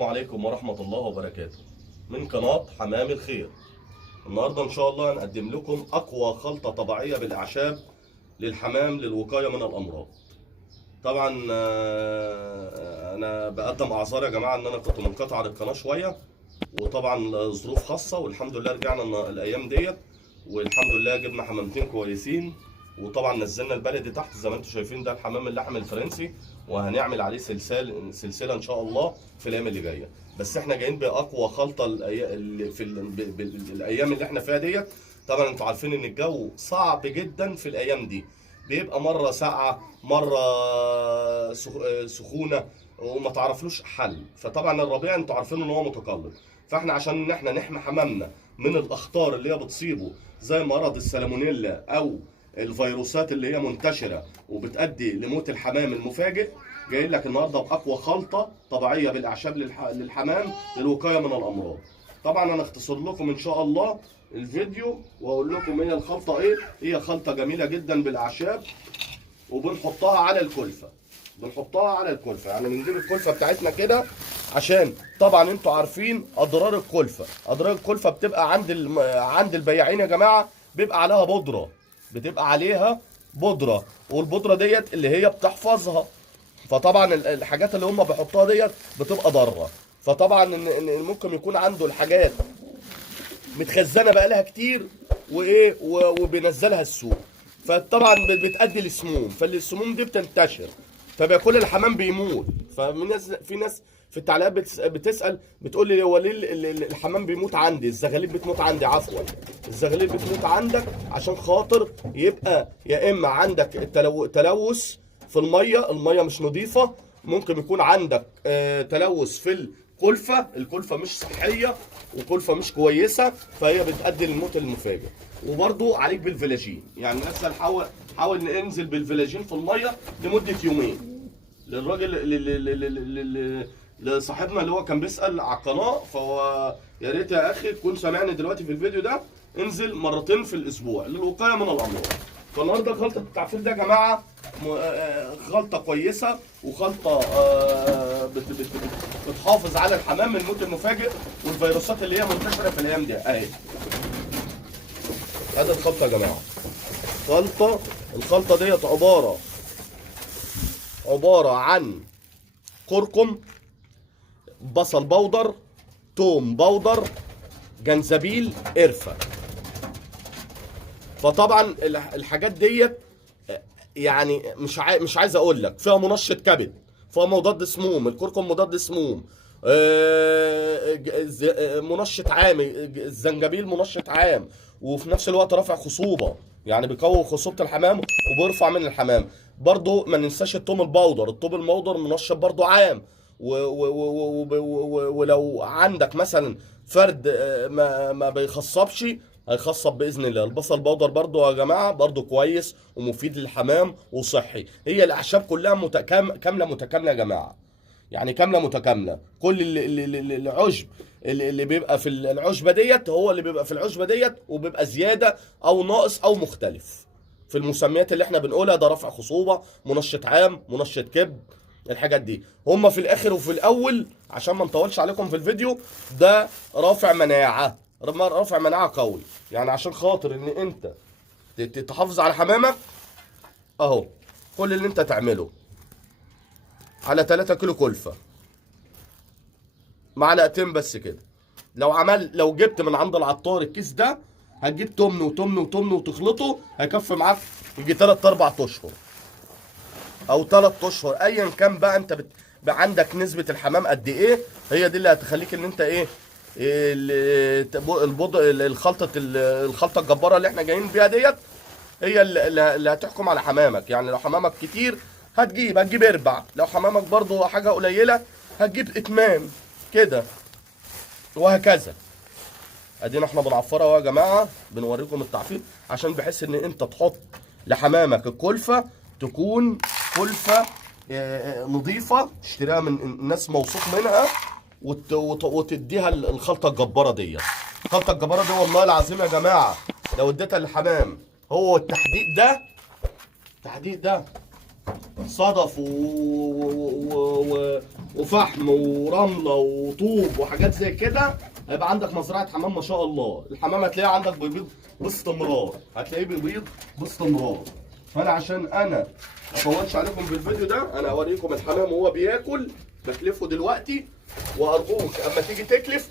السلام عليكم ورحمة الله وبركاته من قناة حمام الخير. النهاردة إن شاء الله هنقدم لكم أقوى خلطة طبيعية بالأعشاب للحمام للوقاية من الأمراض. طبعا أنا بقدم أعذار يا جماعة إن أنا كنت منقطع عن القناة شوية، وطبعا ظروف خاصة، والحمد لله رجعنا الأيام ديت، والحمد لله جبنا حمامتين كويسين، وطبعا نزلنا البلدي تحت زي ما انتم شايفين. ده الحمام اللحم الفرنسي، وهنعمل عليه سلسله ان شاء الله في الايام اللي جايه. بس احنا جايين باقوى خلطه في الايام اللي احنا فيها ديت. طبعا انتوا عارفين ان الجو صعب جدا في الايام دي، بيبقى مره ساقعه مره سخونه وما تعرفلوش حل. فطبعا الربيع انتوا عارفين ان هو متقلب، فاحنا عشان ان احنا نحمي حمامنا من الاخطار اللي هي بتصيبه زي مرض السالمونيلا او الفيروسات اللي هي منتشره وبتؤدي لموت الحمام المفاجئ، جاي لك النهارده باقوى خلطه طبيعيه بالاعشاب للحمام للوقايه من الامراض. طبعا انا اختصر لكم ان شاء الله الفيديو واقول لكم هي الخلطه ايه. هي خلطه جميله جدا بالاعشاب، وبنحطها على الكلفه. يعني بنجيب الكلفه بتاعتنا كده، عشان طبعا انتوا عارفين اضرار الكلفه. اضرار الكلفه بتبقى عند البياعين يا جماعه، بيبقى عليها بودره، والبودره ديت اللي هي بتحفظها. فطبعا الحاجات اللي هم بيحطوها ديت بتبقى ضاره. فطبعا إن ممكن يكون عنده الحاجات متخزنه بقالها كتير وايه وبينزلها السوق، فطبعا بتؤدي لسموم، فالسموم دي بتنتشر، فبياكل الحمام بيموت. في ناس في التعليقات بتسال بتقول لي هو ليه الحمام بيموت عندي، الزغاليل بتموت عندي. عفوا، الزغاليل بتموت عندك عشان خاطر يبقى يا اما عندك تلوث في الميه مش نظيفه، ممكن يكون عندك تلوث في الكلفه مش صحيه وكلفه مش كويسه، فهي بتؤدي للموت المفاجئ. وبرضو عليك بالفلاجين، يعني مثلا حاول ننزل بالفلاجين في الميه لمده يومين. للراجل لصاحبنا اللي هو كان بيسال على القناه، فهو يا ريت يا اخي تكون سامعني دلوقتي في الفيديو ده. انزل مرتين في الاسبوع للوقايه من الامراض. فالنهارده خلطه التعفير ده يا جماعه خلطه كويسه، وخلطه بتحافظ على الحمام من الموت المفاجئ والفيروسات اللي هي منتشره في الايام دي. اهي ادي الخلطه يا جماعه. الخلطه ديت عباره عن كركم، بصل بودر، توم بودر، جنزبيل، قرفه. فطبعا الحاجات ديت يعني مش عايز اقول لك، فيها منشط كبد، فيها مضاد سموم. الكركم مضاد سموم، منشط عام. الزنجبيل منشط عام، وفي نفس الوقت رافع خصوبه، يعني بيقوي خصوبه الحمام وبيرفع من الحمام. برضو ما ننساش التوم البودر منشط برضو عام. ولو عندك مثلا فرد ما بيخصبش، هيخصب باذن الله. البصل بودر برضو يا جماعه برضو كويس ومفيد للحمام وصحي. هي الاعشاب كلها كامله متكامله يا جماعه، يعني كامله متكامله. كل العشب اللي بيبقى في العشبه ديت هو اللي بيبقى في العشبه ديت، وبيبقى زياده او ناقص او مختلف في المسميات اللي احنا بنقولها. ده رفع خصوبه، منشط عام، منشط كبد. الحاجات دي هما في الاخر وفي الاول، عشان ما نطولش عليكم في الفيديو ده، رافع مناعه قوي. يعني عشان خاطر ان انت تحافظ على حمامك، اهو كل اللي انت تعمله على 3 كيلو كلفه معلقتين بس كده. لو جبت من عند العطار الكيس ده، هتجيب تمن وتخلطه، هيكفي معاك يجي 3 4 اشهر او 3 اشهر، ايا كان بقى انت بقى عندك نسبه الحمام قد ايه. هي دي اللي هتخليك ان انت ايه الخلطه الجباره اللي احنا جايين بيها ديت، هي اللي هتحكم على حمامك. يعني لو حمامك كتير هتجيب اربع، لو حمامك برضو حاجه قليله هتجيب اتمام كده، وهكذا. ادينا احنا بنعفرها اهو يا جماعه، بنوريكم التعفير عشان بحيث ان انت تحط لحمامك الكلفه تكون كلفه نظيفه، تشتريها من ناس موثوق منها، وتديها الخلطه الجباره دي. الخلطه الجباره دي والله العظيم يا جماعه لو اديتها للحمام، هو التحديق ده صدف وفحم ورمله وطوب وحاجات زي كده، هيبقى عندك مزرعه حمام ما شاء الله. الحمام هتلاقيه عندك بيبيض باستمرار، هتلاقيه بيبيض باستمرار. فانا عشان انا ما اطولش عليكم في الفيديو ده، انا اوريكم الحمام وهو بياكل. بكلفه دلوقتي، وارجوك اما تيجي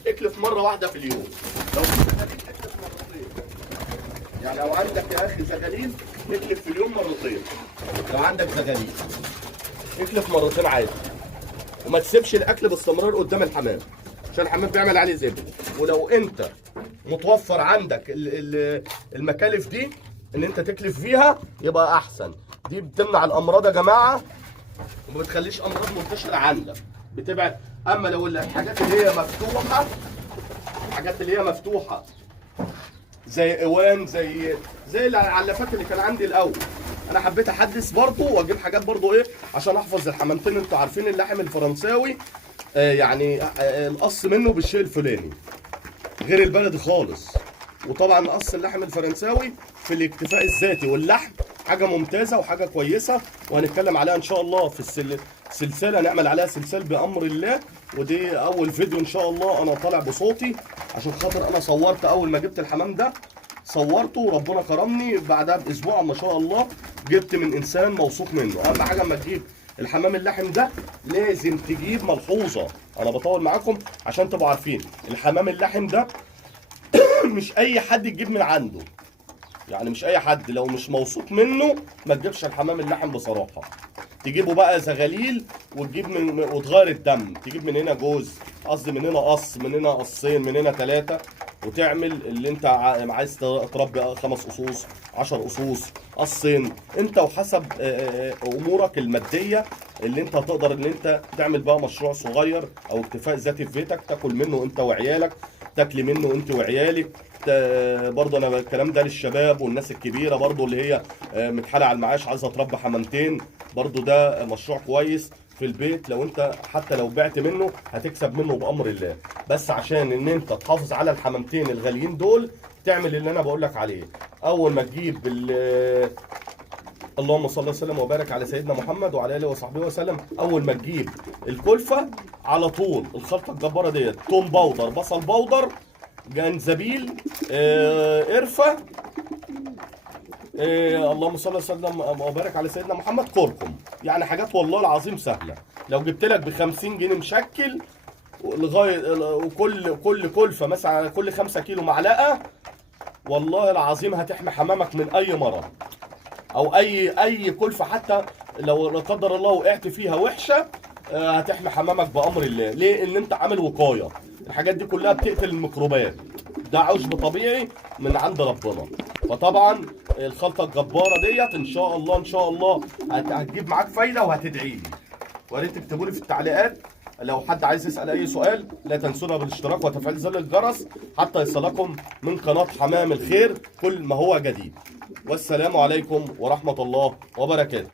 اكلف مره واحده في اليوم. لو في زغاليل اكلف مرتين، يعني لو عندك يا اخي زغاليل اكلف في اليوم مرتين. لو عندك زغاليل اكلف مرتين عادي، وما تسيبش الاكل باستمرار قدام الحمام عشان الحمام بيعمل عليه زبل. ولو انت متوفر عندك المكالف دي ان انت تكلف فيها يبقى احسن. دي بتمنع الامراض يا جماعه، وما بتخليش امراض منتشره عندك، بتبعد. اما لو الحاجات اللي هي مفتوحه، الحاجات اللي هي مفتوحه زي اوان، زي العلافات اللي كان عندي الاول، انا حبيت احدث برضه واجيب حاجات برضه ايه عشان احفظ الحمامتين. انتوا عارفين اللحم الفرنساوي يعني القص منه بالشيء الفلاني غير البلدي خالص. وطبعا قص اللحم الفرنساوي في الاكتفاء الذاتي واللحم حاجه ممتازه وحاجه كويسه، وهنتكلم عليها ان شاء الله في السلسله، نعمل عليها سلسله بامر الله. ودي اول فيديو ان شاء الله انا طالع بصوتي، عشان خاطر انا صورت اول ما جبت الحمام ده، صورته وربنا كرمني بعدها باسبوع ما شاء الله جبت من انسان موثوق منه. اهم حاجه اما تجيب الحمام اللحم ده لازم تجيب ملحوظه، انا بطول معاكم عشان تبقوا عارفين الحمام اللحم ده مش اي حد يجيب من عنده، يعني مش اي حد لو مش موثوق منه ما تجيبش الحمام اللحم بصراحه. تجيبه بقى زغاليل وتجيب وتغير الدم، تجيب من هنا جوز، قصدي من هنا قص، من هنا قصين، من هنا 3، وتعمل اللي انت عايز تربي 5 قصوص 10 قصوص قصين، انت وحسب امورك الماديه اللي انت هتقدر ان انت تعمل بقى مشروع صغير او اكتفاء ذاتي في بيتك، تاكل منه انت وعيالك، تاكلي منه انت وعيالك. برضه انا الكلام ده للشباب والناس الكبيره برضه اللي هي متحاله على المعاش عايزه تربي حمامتين، برضه ده مشروع كويس في البيت. لو انت حتى لو بعت منه هتكسب منه بامر الله، بس عشان ان انت تحافظ على الحمامتين الغاليين دول تعمل اللي انا بقول لك عليه. اول ما تجيب اللهم صل وسلم وبارك على سيدنا محمد وعلى اله وصحبه وسلم، اول ما تجيب الكلفه على طول الخلطه الجباره ديت، توم باودر، بصل باودر، جنزبيل، قرفه، اللهم صل وسلم وبارك على سيدنا محمد، كركم. يعني حاجات والله العظيم سهله. لو جبت لك ب 50 جنيه مشكل لغايه، وكل كلفه مثلا على كل 5 كيلو معلقه، والله العظيم هتحمي حمامك من اي مرض او اي كلفه، حتى لو لا قدر الله وقعت فيها وحشه هتحمي حمامك بامر الله. ليه؟ ان انت عامل وقايه. الحاجات دي كلها بتقتل الميكروبات، ده عشب طبيعي من عند ربنا. فطبعا الخلطه الجباره ديت ان شاء الله ان شاء الله هتجيب معاك فايده وهتدعي لي. ويا ريت تكتبوا لي في التعليقات لو حد عايز يسال اي سؤال. لا تنسونا بالاشتراك وتفعيل زر الجرس حتى يصلكم من قناه حمام الخير كل ما هو جديد. والسلام عليكم ورحمه الله وبركاته.